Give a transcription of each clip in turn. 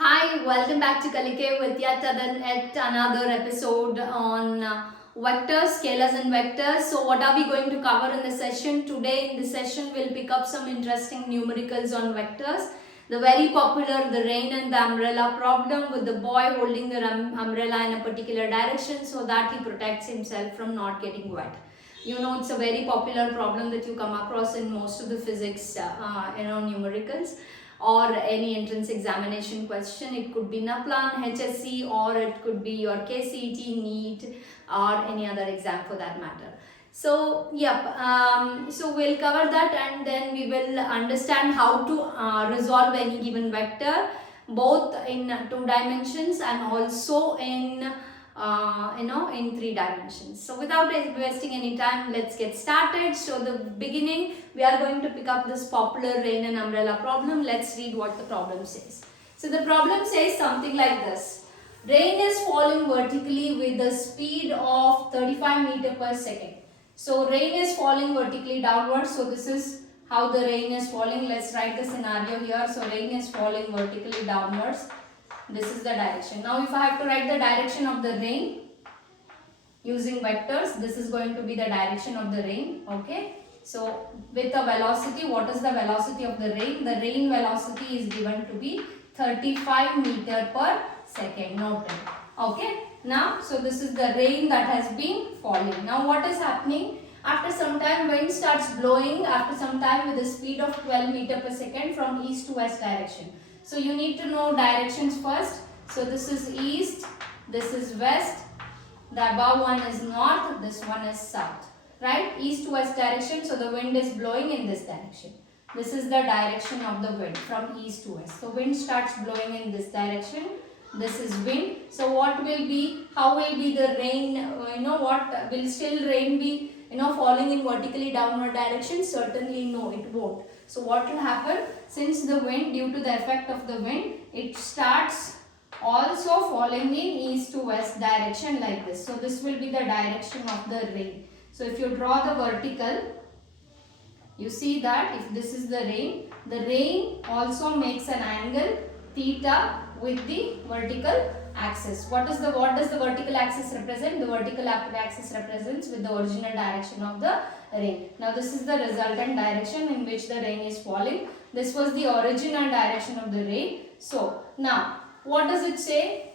Hi, welcome back to Kalike with yet another episode on vectors, scalars and vectors. So what are we going to cover in the session? Today in the session we'll pick up some interesting numericals on vectors. The very popular the rain and the umbrella problem with the boy holding the umbrella in a particular direction so that he protects himself from not getting wet. You know, it's a very popular problem that you come across in most of the physics, numericals or any entrance examination question. It could be NAPLAN, HSC, or it could be your KCET, NEET, or any other exam for that matter. So, so we'll cover that and then we will understand how to resolve any given vector both in 2 dimensions and also in in 3 dimensions. So without wasting any time, let's get started. So the beginning, we are going to pick up this popular rain and umbrella problem. Let's read what the problem says. So the problem says something like this. Rain is falling vertically with a speed of 35 meter per second. So rain is falling vertically downwards. So this is how the rain is falling. Let's write the scenario here. So rain is falling vertically downwards. This is the direction. Now if I have to write the direction of the rain using vectors, this is going to be the direction of the rain. Okay. So with a velocity, what is the velocity of the rain? The rain velocity is given to be 35 meter per second. Noted. Okay. Now, so this is the rain that has been falling. Now what is happening? After some time, wind starts blowing after some time with a speed of 12 meter per second from east to west direction. So you need to know directions first. So this is east, this is west, the above one is north, this one is south. Right? East to west direction, so the wind is blowing in this direction. This is the direction of the wind from east to west. So wind starts blowing in this direction. This is wind. So what will be, how will be the rain, what will still rain be, falling in vertically downward direction? Certainly no, it won't. So what will happen, since the wind, due to the effect of the wind, it starts also falling in east to west direction like this. So this will be the direction of the rain. So if you draw the vertical, you see that if this is the rain also makes an angle theta with the vertical axis. What does the vertical axis represent? The vertical axis represents with the original direction of the rain. Now this is the resultant direction in which the rain is falling. This was the original direction of the rain. So now what does it say?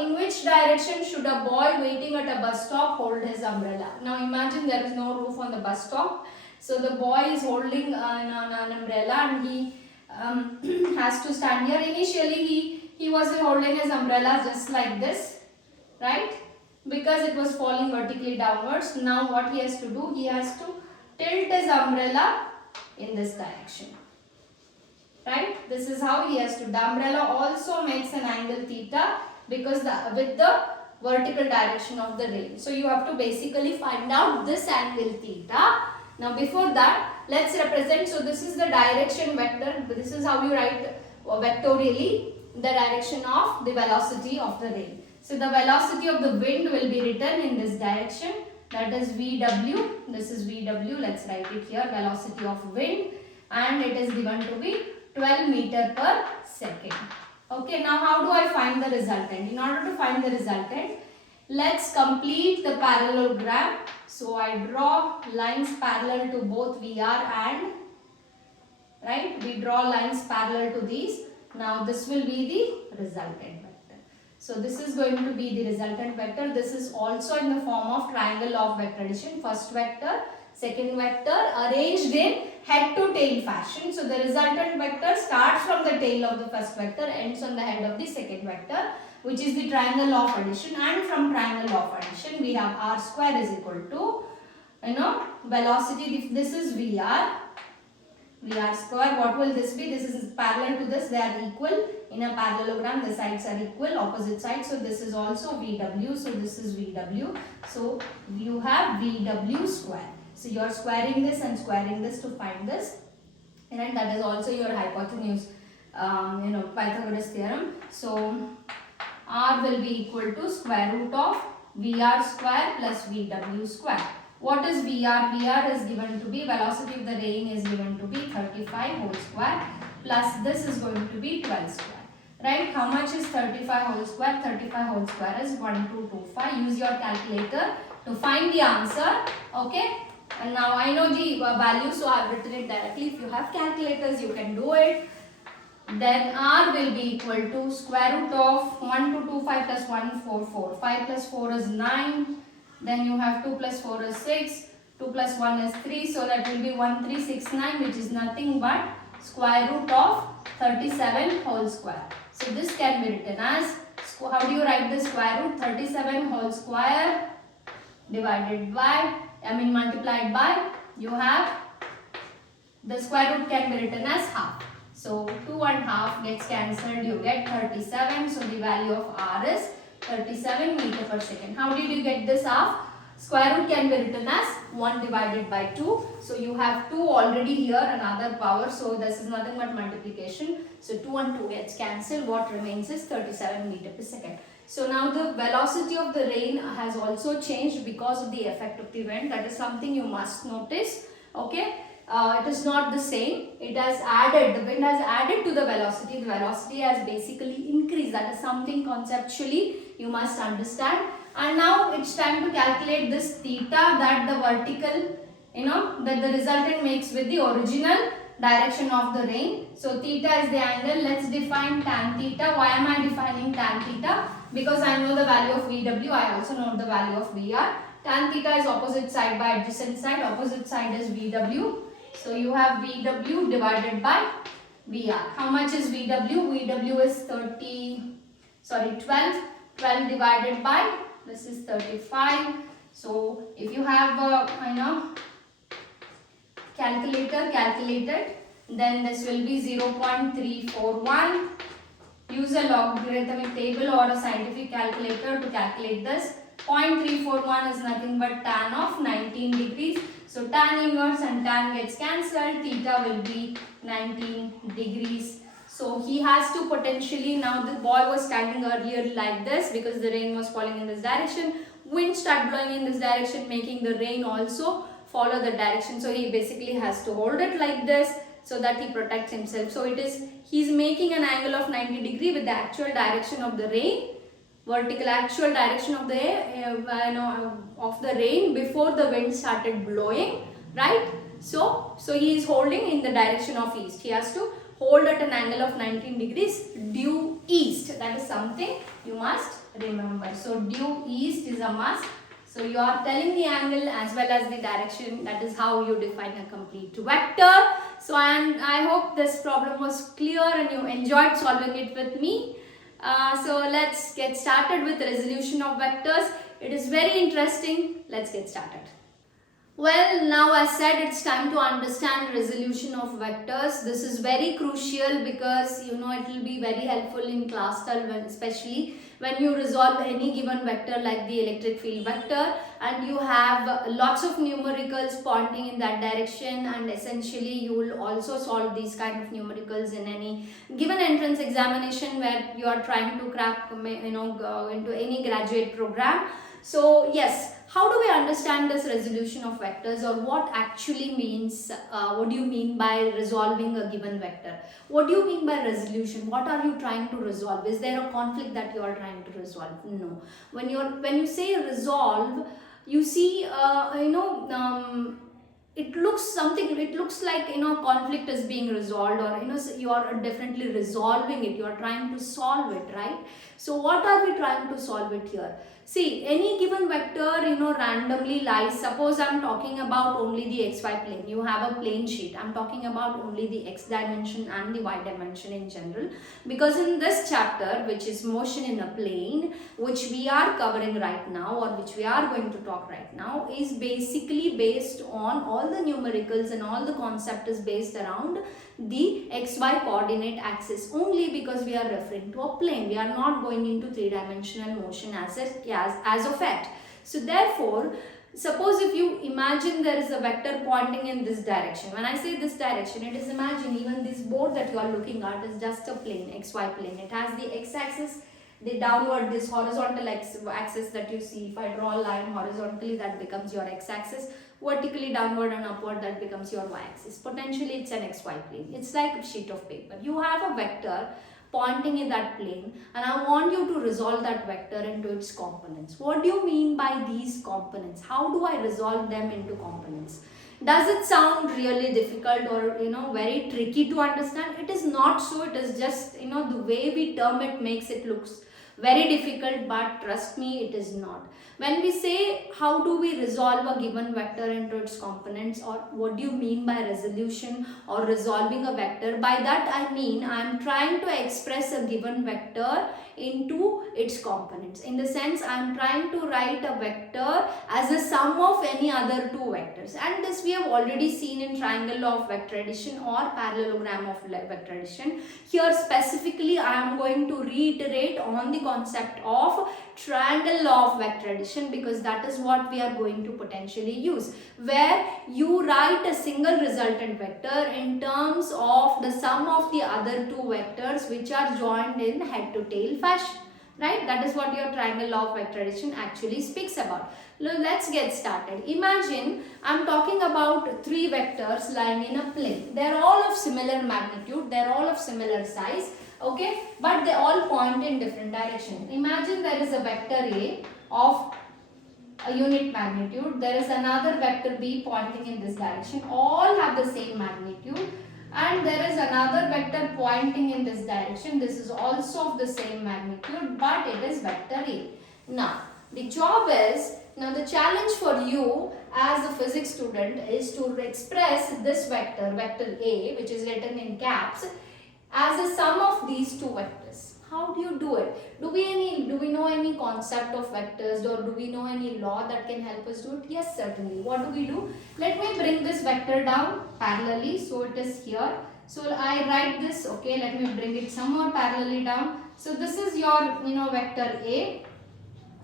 In which direction should a boy waiting at a bus stop hold his umbrella? Now imagine there is no roof on the bus stop. So the boy is holding an umbrella and he has to stand here. Initially he was holding his umbrella just like this, right? Because it was falling vertically downwards. Now what he has to do? He has to tilt his umbrella in this direction. Right? This is how he has to. The umbrella also makes an angle theta because with the vertical direction of the rain. So you have to basically find out this angle theta. Now before that, let's represent. So this is the direction vector. This is how you write vectorially the direction of the velocity of the rain. So the velocity of the wind will be written in this direction. That is VW. This is VW. Let's write it here. Velocity of wind. And it is given to be 12 meter per second. Okay. Now how do I find the resultant? In order to find the resultant, let's complete the parallelogram. So I draw lines parallel to both VR and, right? We draw lines parallel to these. Now this will be the resultant vector. So this is going to be the resultant vector. This is also in the form of triangle of vector addition. First vector, second vector arranged in head to tail fashion. So the resultant vector starts from the tail of the first vector, ends on the head of the second vector, which is the triangle of addition. And from triangle of addition we have r square is equal to velocity. If this is VR square, what will this be? This is parallel to this, they are equal. In a parallelogram the sides are equal, opposite sides. So this is also VW, so this is VW. So you have VW square. So you are squaring this and squaring this to find this. And that is also your hypotenuse, Pythagoras theorem. So R will be equal to square root of VR square plus VW square. What is VR? VR is given to be, velocity of the rain is given to be 35 whole square plus this is going to be 12 square. right? How much is 35 whole square? 35 whole square is 1225. Use your calculator to find the answer. Okay. And now I know the value, so I have written it directly. If you have calculators, you can do it. Then R will be equal to square root of 1225 plus 144. 5 plus 4 is 9. Then you have 2 plus 4 is 6. 2 plus 1 is 3. So that will be 1369, which is nothing but square root of 37 whole square. So this can be written as, how do you write the square root? 37 whole square divided by, multiplied by, you have, the square root can be written as half. So 2 and half gets cancelled, you get 37. So the value of R is 37 meter per second. How did you get this half? Square root can be written as 1 divided by 2. So you have 2 already here, another power. So this is nothing but multiplication. So 2 and 2 gets cancelled. What remains is 37 meter per second. So now the velocity of the rain has also changed because of the effect of the wind. That is something you must notice. Okay. It is not the same. It has added, the wind has added to the velocity. The velocity has basically increased. That is something conceptually you must understand. And now it's time to calculate this theta that the vertical, that the resultant makes with the original direction of the rain. So theta is the angle. Let's define tan theta. Why am I defining tan theta? Because I know the value of VW. I also know the value of VR. Tan theta is opposite side by adjacent side. Opposite side is VW. So you have VW divided by VR. How much is VW? VW is 12. 12 divided by, this is 35. So if you have calculator, calculate it. Then this will be 0.341. Use a logarithmic table or a scientific calculator to calculate this. 0.341 is nothing but tan of 19 degrees. So tan inverse and tan gets cancelled. Theta will be 19 degrees. So he has to potentially, now the boy was standing earlier like this because the rain was falling in this direction. Wind started blowing in this direction, making the rain also follow the direction. So he basically has to hold it like this so that he protects himself. So it is, he's making an angle of 90 degrees with the actual direction of the rain. Vertical actual direction of the rain before the wind started blowing, right? So he is holding in the direction of east. He has to hold at an angle of 19 degrees due east. That is something you must remember. So due east is a must. So you are telling the angle as well as the direction. That is how you define a complete vector. So I hope this problem was clear and you enjoyed solving it with me. So let's get started with the resolution of vectors. It is very interesting. Let's get started. Well, now as said, it's time to understand resolution of vectors. This is very crucial because it will be very helpful in class 12, especially when you resolve any given vector like the electric field vector and you have lots of numericals pointing in that direction, and essentially you will also solve these kind of numericals in any given entrance examination where you are trying to crack go into any graduate program. So yes, how do we understand this resolution of vectors, or what actually means, what do you mean by resolving a given vector? What do you mean by resolution? What are you trying to resolve? Is there a conflict that you are trying to resolve? No. When you say resolve, you see, it looks like conflict is being resolved, or you are definitely resolving it, you are trying to solve it, right? So what are we trying to solve it here? See, any given vector randomly lies. Suppose I'm talking about only the xy plane. You have a plane sheet. I'm talking about only the x dimension and the y dimension in general, because in this chapter, which is motion in a plane, which we are covering right now, or which we are going to talk right now, is basically based on all the numericals, and all the concept is based around the xy coordinate axis only, because we are referring to a plane. We are not going into three-dimensional motion as of yet. So therefore, suppose if you imagine there is a vector pointing in this direction. When I say this direction, it is, imagine even this board that you are looking at is just a plane, xy plane. It has the x-axis, the downward, this horizontal axis that you see. If I draw a line horizontally, that becomes your x-axis. Vertically downward and upward, that becomes your y-axis. Potentially it's an xy plane. It's like a sheet of paper. You have a vector pointing in that plane, and I want you to resolve that vector into its components. What do you mean by these components? How do I resolve them into components? Does it sound really difficult or very tricky to understand? It is not so. It is just the way we term it makes it looks very difficult, but trust me, it is not. When we say how do we resolve a given vector into its components, or what do you mean by resolution or resolving a vector, by that I mean I am trying to express a given vector into its components. In the sense, I am trying to write a vector as a sum of any other two vectors, and this we have already seen in triangle law of vector addition or parallelogram of vector addition. Here specifically I am going to reiterate on the concept of triangle law of vector addition, because that is what we are going to potentially use, where you write a single resultant vector in terms of the sum of the other two vectors which are joined in head to tail fashion, right? That is what your triangle law of vector addition actually speaks about. Now let's get started. Imagine I'm talking about three vectors lying in a plane. They are all of similar magnitude, they are all of similar size, okay, but they all point in different directions. Imagine there is a vector A of a unit magnitude, there is another vector B pointing in this direction, all have the same magnitude, and there is another vector pointing in this direction. This is also of the same magnitude, but it is vector A. Now the job is, now the challenge for you as a physics student is to express this vector, vector A, which is written in caps, as a sum of these two vectors. How do you do it? Do we know any concept of vectors, or do we know any law that can help us do it? Yes, certainly. What do we do? Let me bring this vector down parallelly, so it is here. So I write this, okay, let me bring it some more parallelly down. So this is your vector A.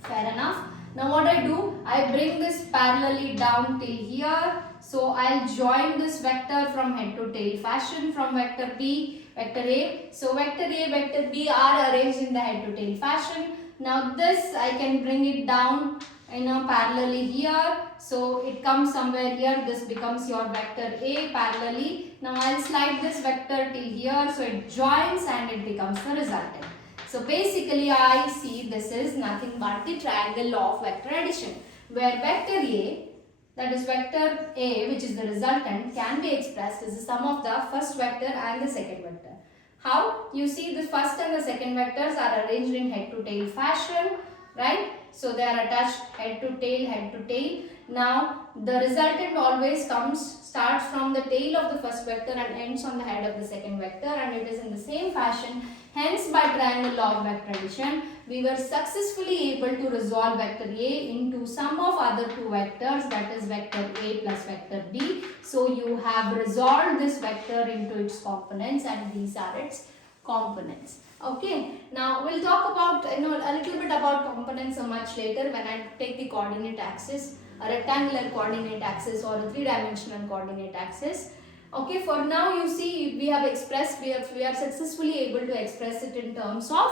Fair enough. Now what I do, I bring this parallelly down till here. So I'll join this vector from head to tail fashion from vector B, vector A. So vector A, vector B are arranged in the head to tail fashion. Now this I can bring it down parallelly here. So it comes somewhere here. This becomes your vector A parallelly. Now I'll slide this vector till here. So it joins and it becomes the resultant. So basically I see this is nothing but the triangle law of vector addition, where vector A, that is vector A, which is the resultant, can be expressed as the sum of the first vector and the second vector. How? You see the first and the second vectors are arranged in head to tail fashion, right? So they are attached head to tail, head to tail. Now the resultant always starts from the tail of the first vector and ends on the head of the second vector, and it is in the same fashion. Hence, by triangle law of vector addition, we were successfully able to resolve vector A into sum of other two vectors, that is vector A plus vector B. So you have resolved this vector into its components, and these are its components. Okay, now we'll talk about a little bit about components much later when I take the coordinate axis, a rectangular coordinate axis or a three-dimensional coordinate axis. Okay, for now you see we are successfully able to express it in terms of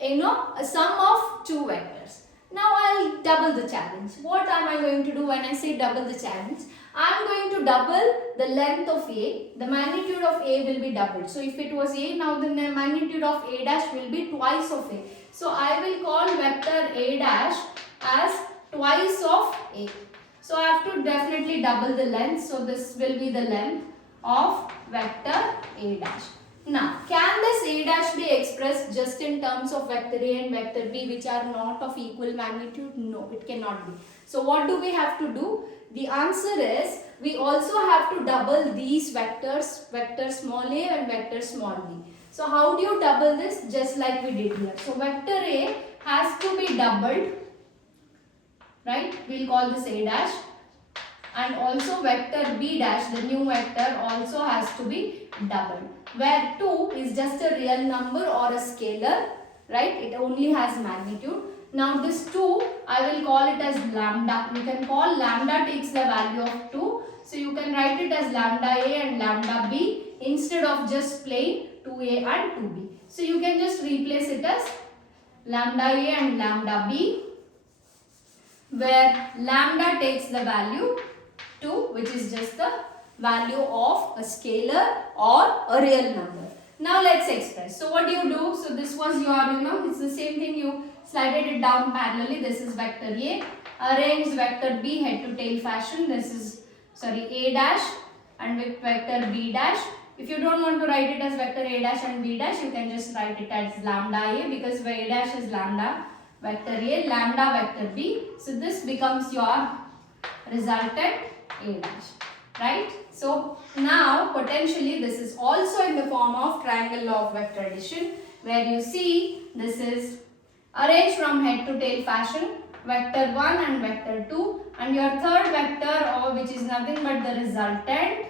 a sum of two vectors. Now I'll double the challenge. What am I going to do when I say double the challenge? I am going to double the length of A. The magnitude of A will be doubled. So if it was A, now the magnitude of A dash will be twice of A. So I will call vector A dash as twice of A. So I have to definitely double the length. So this will be the length of vector A dash. Now, can this A dash be expressed just in terms of vector A and vector B, which are not of equal magnitude? No, it cannot be. So what do we have to do? The answer is, we also have to double these vectors, vector small a and vector small b. So how do you double this? Just like we did here. So vector A has to be doubled, right? We'll call this A dash. And also vector B dash, the new vector, also has to be doubled, where 2 is just a real number or a scalar, right? It only has magnitude. Now this 2, I will call it as lambda. You can call lambda takes the value of 2. So you can write it as lambda A and lambda B instead of just plain 2A and 2B. So you can just replace it as lambda A and lambda B, where lambda takes the value 2, which is just the value of a scalar or a real number. Now let's express. So what do you do? So this was your, it's the same thing, you slided it down parallelly. This is vector A. Arrange vector B head to tail fashion. This is, A dash and with vector B dash. If you don't want to write it as vector A dash and B dash, you can just write it as lambda A, because A dash is lambda vector A, lambda vector B. So this becomes your resultant A dash, right? So now potentially this is also in the form of triangle law of vector addition, where you see this is arranged from head to tail fashion, vector 1 and vector 2, and your third vector, which is nothing but the resultant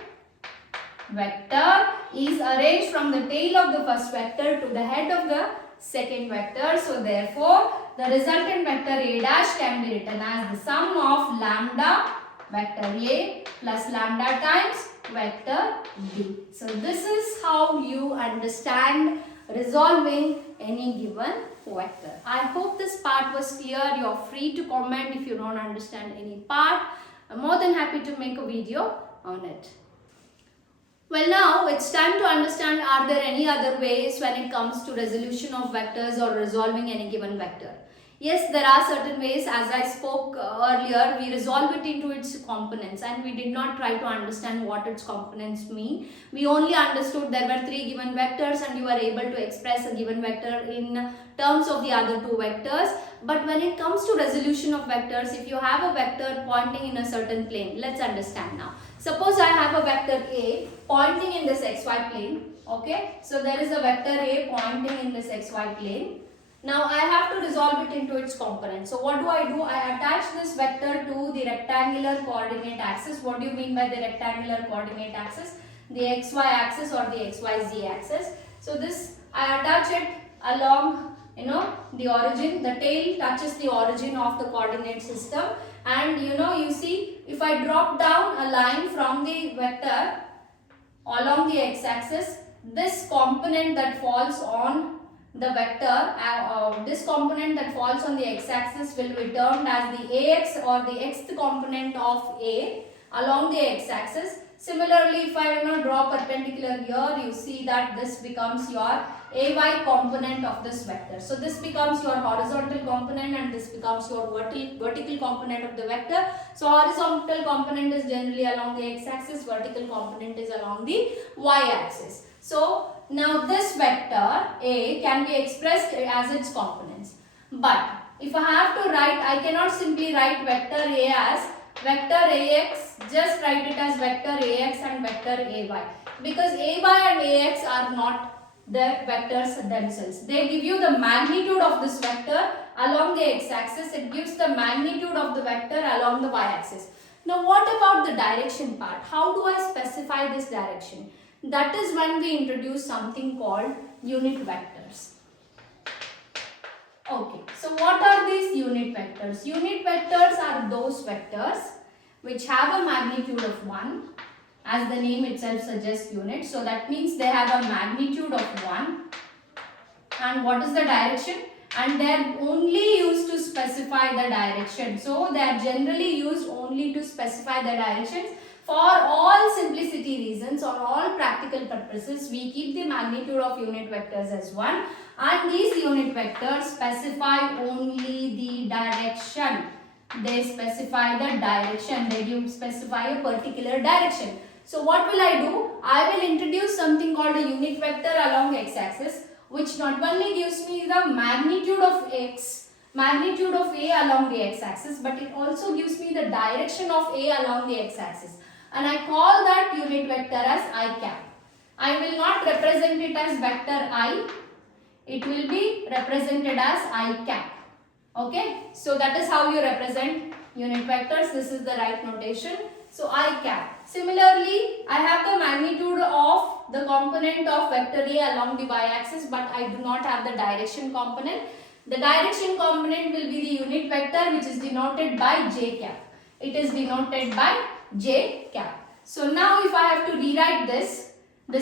vector, is arranged from the tail of the first vector to the head of the second vector. So therefore the resultant vector A dash can be written as the sum of lambda vector A plus lambda times vector B. So this is how you understand resolving any given vector. I hope this part was clear. You are free to comment if you don't understand any part. I'm more than happy to make a video on it. Well, now it's time to understand, are there any other ways when it comes to resolution of vectors or resolving any given vector? Yes, there are certain ways. As I spoke earlier, we resolve it into its components, and we did not try to understand what its components mean. We only understood there were 3 given vectors and you are able to express a given vector in terms of the other 2 vectors. But when it comes to resolution of vectors, if you have a vector pointing in a certain plane, let's understand now. Suppose I have a vector A pointing in this xy plane, okay? So there is a vector A pointing in this xy plane. Now I have to resolve it into its components. So what do? I attach this vector to the rectangular coordinate axis. What do you mean by the rectangular coordinate axis? The xy axis or the xyz axis. So this, I attach it along, the origin. The tail touches the origin of the coordinate system, and you see, if I drop down a line from the vector along the x-axis, this component that falls on the vector, this component that falls on the x-axis will be termed as the ax or the xth component of A along the x-axis. Similarly, if I draw perpendicular here, you see that this becomes your ay component of this vector. So this becomes your horizontal component and this becomes your vertical component of the vector. So horizontal component is generally along the x-axis, vertical component is along the y-axis. So now this vector A can be expressed as its components. But if I have to write, I cannot simply write vector A as vector Ax, just write it as vector Ax and vector Ay, because Ay and Ax are not the vectors themselves. They give you the magnitude of this vector along the x-axis. It gives the magnitude of the vector along the y-axis. Now what about the direction part? How do I specify this direction? That is when we introduce something called unit vectors. Okay, so what are these unit vectors? Unit vectors are those vectors which have a magnitude of 1, as the name itself suggests, unit. So that means they have a magnitude of 1. And what is the direction? And they are only used to specify the direction. So they are generally used only to specify the directions. For all simplicity reasons or all practical purposes, we keep the magnitude of unit vectors as 1, and these unit vectors specify only the direction. They specify the direction. They do specify a particular direction. So what will I do? I will introduce something called a unit vector along x-axis, which not only gives me the magnitude of x, magnitude of A along the x-axis, but it also gives me the direction of A along the x-axis. And I call that unit vector as I cap. I will not represent it as vector I. It will be represented as I cap. Okay. So that is how you represent unit vectors. This is the right notation. So I cap. Similarly, I have the magnitude of the component of vector A along the y-axis, but I do not have the direction component. The direction component will be the unit vector, which is denoted by j cap. It is denoted by j cap. So now if I have to rewrite this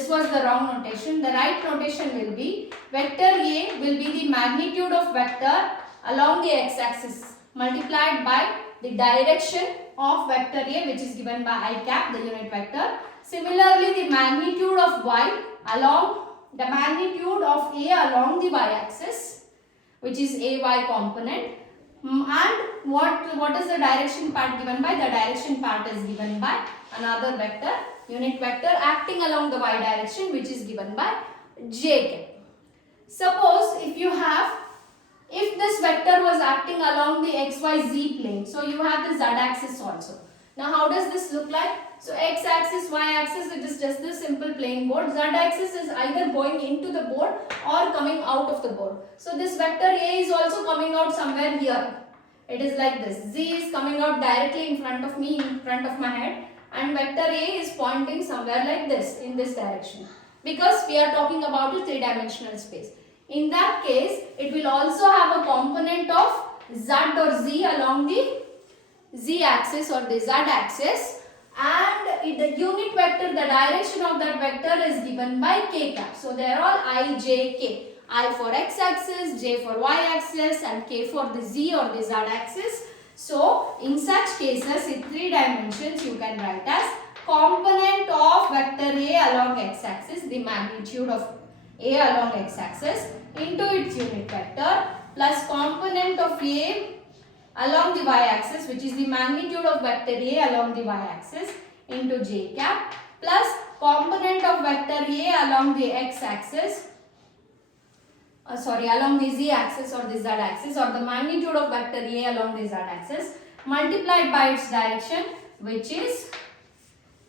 was the wrong notation. The right notation will be vector A will be the magnitude of vector along the x-axis multiplied by the direction of vector A, which is given by I cap, the unit vector. Similarly, the magnitude of y along the magnitude of A along the y-axis, which is AY component, and what is the direction part given by? The direction part is given by another vector, unit vector acting along the y direction, which is given by j cap. Suppose if this vector was acting along the xyz plane, so you have the z axis also. Now how does this look like? So x axis, y axis, it is just this simple plain board. Z axis is either going into the board or coming out of the board. So this vector A is also coming out somewhere here. It is like this. Z is coming out directly in front of me, in front of my head, and vector A is pointing somewhere like this, in this direction. Because we are talking about a three-dimensional space. In that case, it will also have a component of z or z along the z-axis or the z-axis, and the unit vector, the direction of that vector is given by k cap. So they are all I, j, k. I for x-axis, j for y-axis, and k for the z or the z-axis. So in such cases, in three dimensions, you can write as component of vector A along x-axis, the magnitude of A along x-axis, into its unit vector, plus component of A along the y-axis, which is the magnitude of vector A along the y-axis, into j cap, plus component of vector A along the x-axis, along the z-axis or the z-axis, or the magnitude of vector A along the z-axis, multiplied by its direction, which is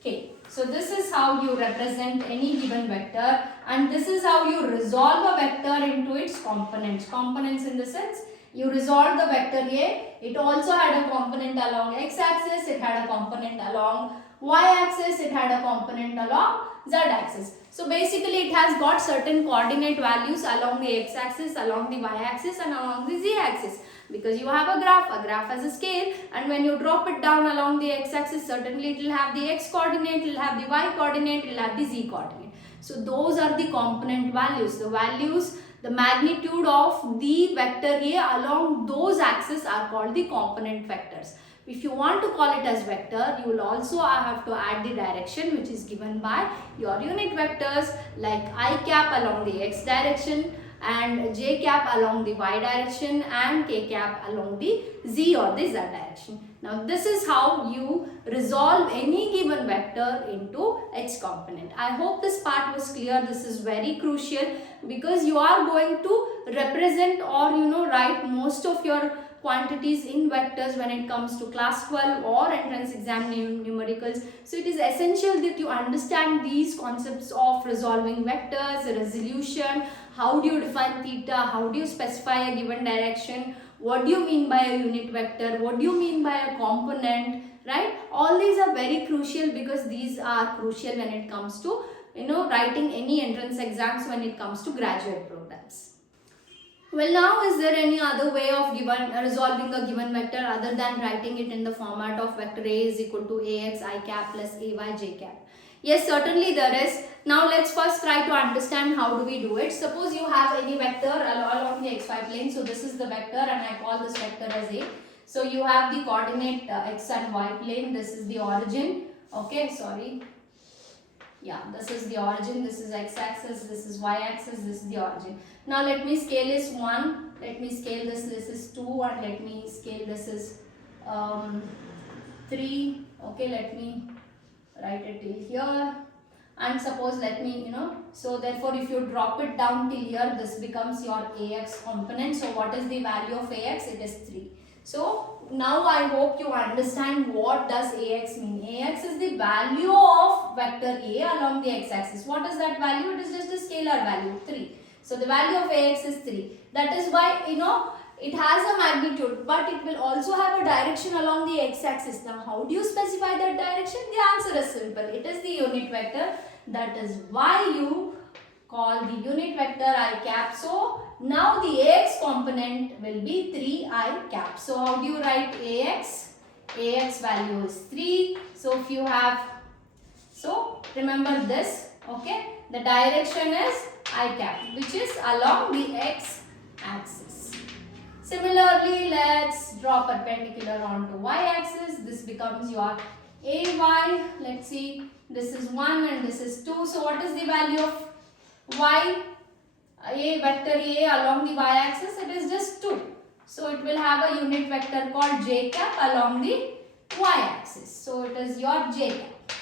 k. So this is how you represent any given vector, and this is how you resolve a vector into its components. Components in the sense, you resolve the vector A, it also had a component along x-axis, it had a component along y-axis, it had a component along z-axis. So basically it has got certain coordinate values along the x-axis, along the y-axis, and along the z-axis. Because you have a graph has a scale, and when you drop it down along the x-axis, certainly it will have the x coordinate, it will have the y coordinate, it will have the z coordinate. So those are the component values. The values, the magnitude of the vector A along those axes are called the component vectors. If you want to call it as vector, you will also have to add the direction, which is given by your unit vectors, like I cap along the x direction, and j cap along the y direction, and k cap along the z or the z direction. Now this is how you resolve any given vector into its component. I hope this part was clear. This is very crucial because you are going to represent or write most of your quantities in vectors when it comes to class 12 or entrance exam numericals. So it is essential that you understand these concepts of resolving vectors, resolution, how do you define theta, how do you specify a given direction, what do you mean by a unit vector, what do you mean by a component, right? All these are very crucial because these are crucial when it comes to writing any entrance exams when it comes to graduate programs. Well, now is there any other way of resolving a given vector other than writing it in the format of vector A is equal to Ax I cap plus Ay j cap? Yes, certainly there is. Now let's first try to understand how do we do it. Suppose you have any vector along the xy plane. So this is the vector and I call this vector as A. So you have the coordinate x and y plane. This is the origin. Okay, sorry. Yeah, this is the origin, this is x-axis, this is y-axis, this is the origin. Now let me scale this 1, let me scale this is 2, and let me scale this is 3. Okay, let me write it till here. And suppose let me, so therefore if you drop it down till here, this becomes your Ax component. So what is the value of Ax? It is 3. So now I hope you understand what does Ax mean. Ax is the value of vector A along the x-axis. What is that value? It is just a scalar value, 3. So the value of Ax is 3. That is why, it has a magnitude, but it will also have a direction along the x-axis. Now how do you specify that direction? The answer is simple. It is the unit vector. That is why you call the unit vector I cap. So now the Ax component will be 3I cap. So how do you write Ax? Ax value is 3. So if you have, so remember this, okay? The direction is I cap, which is along the x axis. Similarly, let's draw perpendicular onto y axis. This becomes your Ay. Let's see, this is 1 and this is 2. So what is the value of y, a vector a along the y-axis, it is just 2. So it will have a unit vector called j cap along the y-axis. So it is your j cap.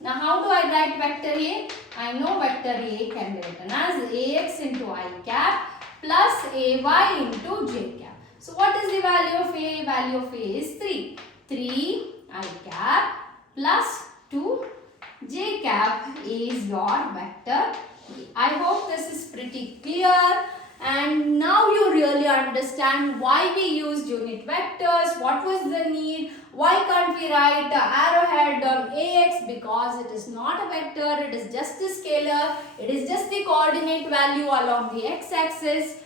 Now how do I write vector a? I know vector a can be written as ax into I cap plus ay into j cap. So what is the value of a? Value of a is 3. 3 I cap plus 2 j cap is your vector. I hope this is pretty clear, and now you really understand why we used unit vectors, what was the need, why can't we write arrowhead on ax, because it is not a vector, it is just a scalar, it is just the coordinate value along the x-axis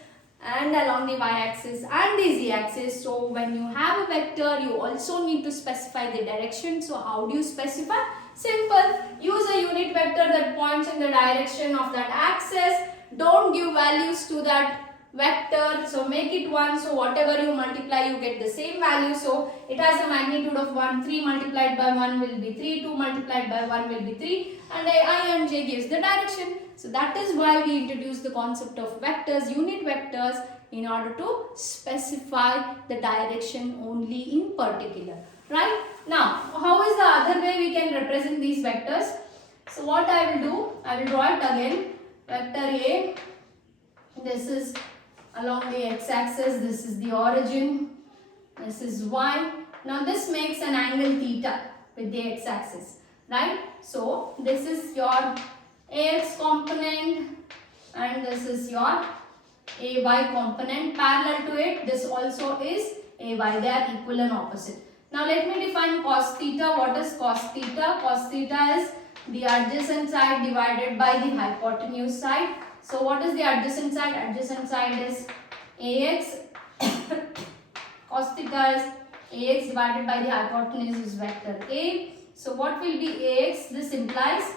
and along the y-axis and the z-axis. So when you have a vector, you also need to specify the direction. So how do you specify? Simple. Use a unit vector that points in the direction of that axis. Don't give values to that vector. So make it 1. So whatever you multiply, you get the same value. So it has a magnitude of 1. 3 multiplied by 1 will be 3. 2 multiplied by 1 will be 3. And I and j gives the direction. So that is why we introduced the concept of vectors, unit vectors, in order to specify the direction only in particular. Right? Now, how is the other way we can represent these vectors? So what I will do, I will draw it again. Vector A, this is along the x-axis, this is the origin, this is y. Now this makes an angle theta with the x-axis, right? So this is your ax component and this is your ay component. Parallel to it, this also is ay. They are equal and opposite. Now let me define cos theta. What is cos theta? Cos theta is the adjacent side divided by the hypotenuse side. So what is the adjacent side? Adjacent side is ax. Cos theta is ax divided by the hypotenuse is vector a. So what will be ax? This implies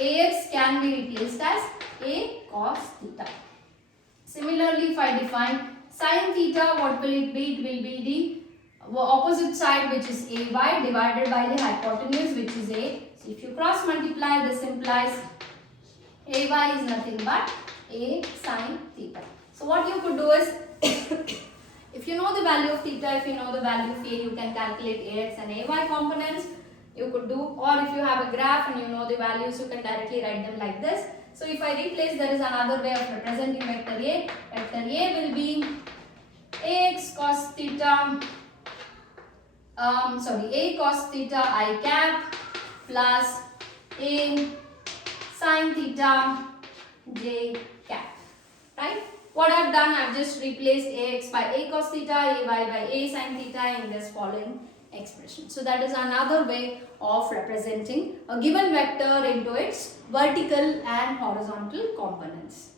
ax can be replaced as a cos theta. Similarly, if I define sin theta, what will it be? It will be the opposite side, which is ay, divided by the hypotenuse, which is a. So if you cross multiply, this implies ay is nothing but a sin theta. So what you could do is, if you know the value of theta, if you know the value of a, you can calculate ax and ay components. You could do, or if you have a graph and you know the values, you can directly write them like this. So if I replace, there is another way of representing vector a. Vector a will be ax cos theta, a cos theta I cap plus a sin theta j cap, right? What I have done, I have just replaced ax by a cos theta, ay by a sin theta in this following expression. So that is another way of representing a given vector into its vertical and horizontal components.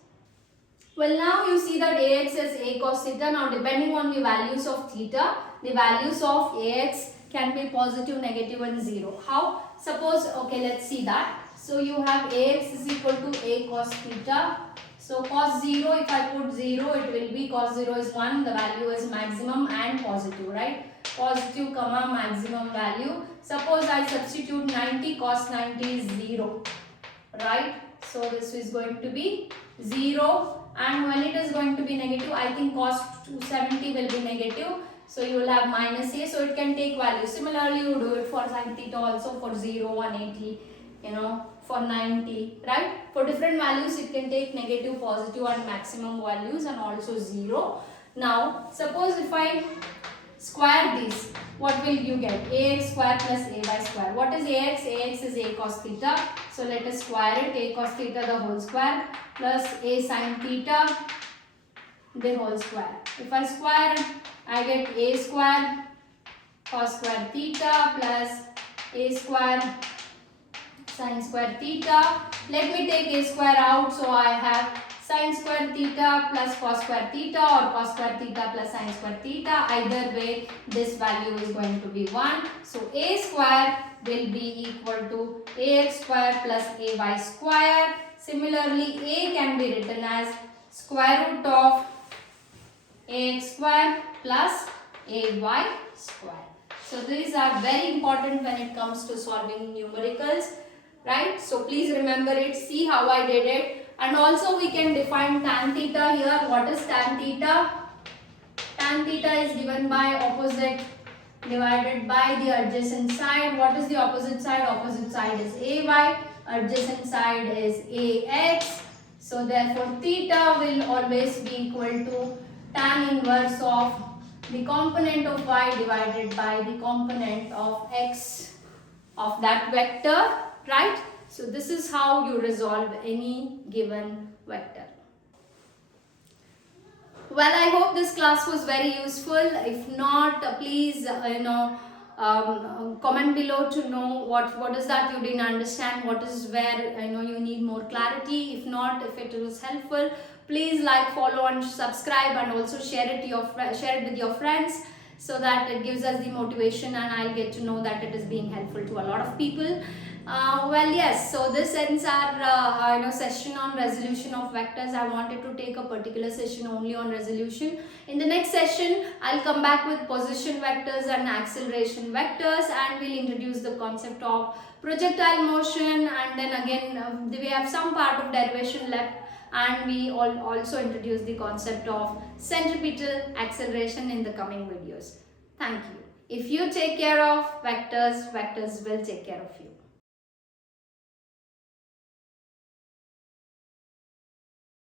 Well, now you see that ax is a cos theta. Now depending on the values of theta, the values of ax can be positive, negative and 0. How? Suppose, okay, let's see that. So you have ax is equal to a cos theta. So cos 0, if I put 0, it will be cos 0 is 1, the value is maximum and positive, right? Positive comma maximum value. Suppose I substitute 90, cos 90 is 0, right? So this is going to be 0, and when it is going to be negative, I think cos 270 will be negative. So you will have minus a, so it can take value. Similarly, you do it for sin theta also, for 0, 180, for 90, right? For different values, it can take negative, positive and maximum values, and also 0. Now, suppose if I square these, what will you get? Ax square plus ay square. What is ax? Ax is a cos theta. So let us square it. A cos theta the whole square plus a sin theta the whole square. If I square, I get a square cos square theta plus a square sin square theta. Let me take a square out. So I have sin square theta plus cos square theta, or cos square theta plus sin square theta. Either way, this value is going to be 1. So a square will be equal to ax square plus ay square. Similarly, a can be written as square root of ax square plus ay square. So these are very important when it comes to solving numericals. right? So please remember it, see how I did it. And also we can define tan theta here. What is tan theta? Tan theta is given by opposite divided by the adjacent side. What is the opposite side? Opposite side is AY, adjacent side is AX. So therefore theta will always be equal to tan inverse of the component of y divided by the component of x of that vector, right? So this is how you resolve any given vector. Well, I hope this class was very useful. If not, please comment below to know what is that you didn't understand, what is where you need more clarity. If not, if it was helpful, please like, follow and subscribe, and also share it with your friends, so that it gives us the motivation and I'll get to know that it is being helpful to a lot of people. Well, yes, so this ends our session on resolution of vectors. I wanted to take a particular session only on resolution. In the next session, I'll come back with position vectors and acceleration vectors, and we'll introduce the concept of projectile motion, and then again we have some part of derivation left, and we also introduce the concept of centripetal acceleration in the coming videos. Thank you. If you take care of vectors, vectors will take care of you.